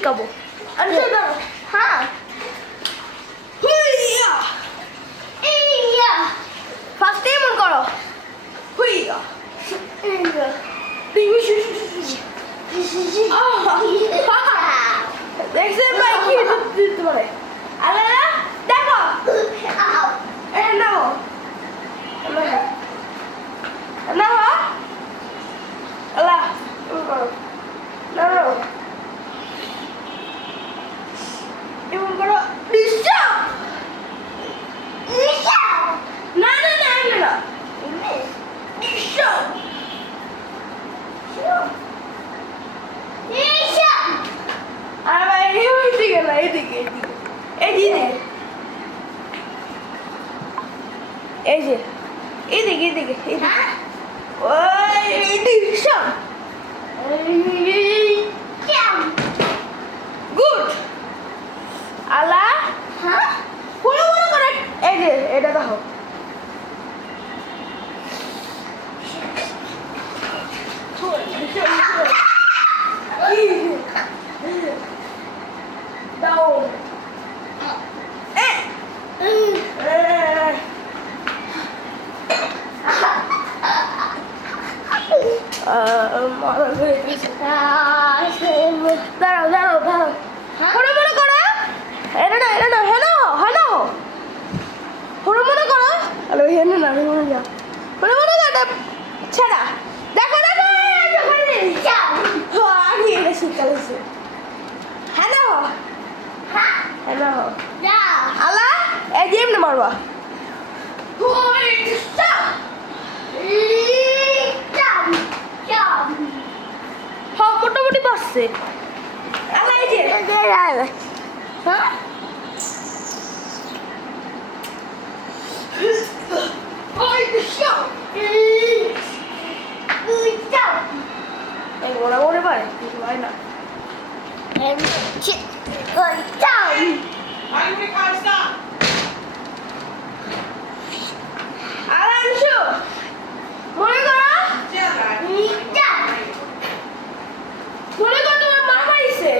শিখাবো আচ্ছা দাও হ্যাঁ হুইয়া ইয়া ফার্স্ট এমন করো হুইয়া ইয়া দেখছেন ভাই কি দিতে পারে আল্লাহ দেখো এটা নাও নাও আল্লাহ নাও এমন করো ডিস্টার্ব না না না না না ডিস্টার্ব আর ভাই এদিকে না এদিকে এদিকে এই যে এদিকে এদিকে এদিকে ওই ডিস্টার্ব গুড আলা হ্যাঁ পুরো পুরো করে এই যে এটা দেখো দাও দাঁড়াও দাঁড়াও দাঁড়াও মনে মনে করো এটা না হ্যালো হ্যালো মনে মনে করো হ্যালো হেন না মনে যা মনে মনে করো ছেড়া দেখো দেখো আমি এটা শিখাইছি হ্যালো হ্যালো আলা এই যে এমনি মারবা হ্যাঁ মোটামুটি পারছে আলা এই যে ওরা ওরে পারে কিছু হয় না আলাংশু মনে করো তোমার মা মাইছে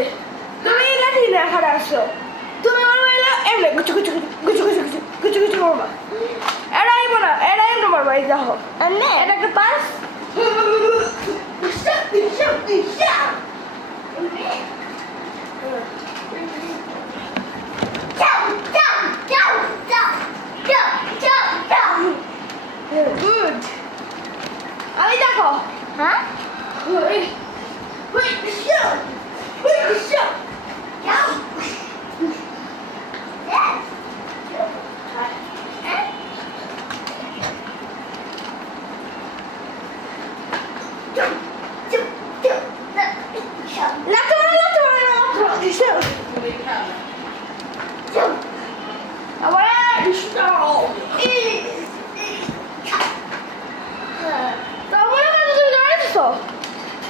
তুমি লাঠি না খাড়া আসো তুমি আমার মাইলা এমনি গুচু গুচু গুচু গুচু গুচু গুচু গুচু করবা এটাই মারা এটাই তোমার বাড়ি যাও এটা একটা পাস গুড আমি দেখো হ্যাঁ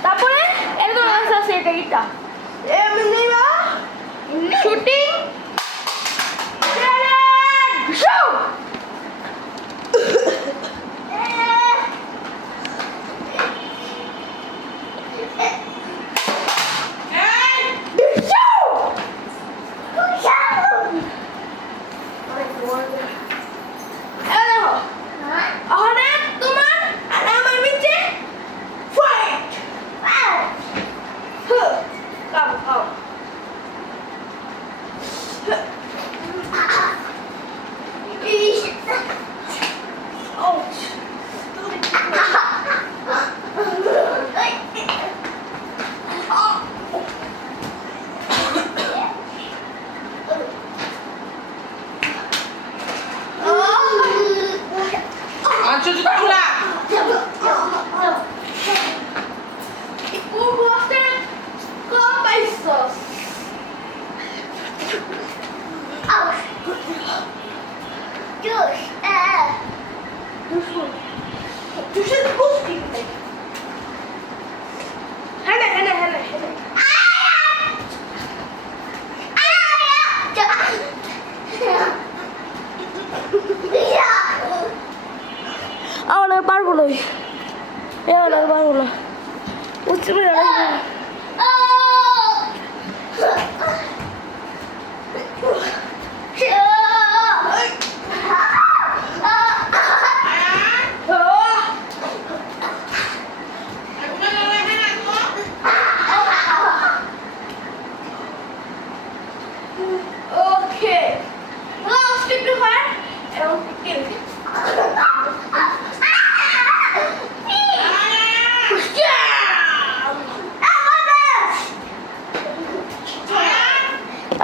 তারপরে এরকম আছে এটা এটা এমনি বা shooting shoot Ahora bárbaro. Ahora bárbaro. Usted me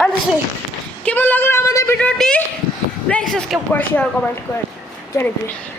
আচ্ছা কেমন লাগলো আমাদের ভিডিওটি লাইক সাবস্ক্রাইব করে শেয়ার কমেন্ট করে জানিয়ে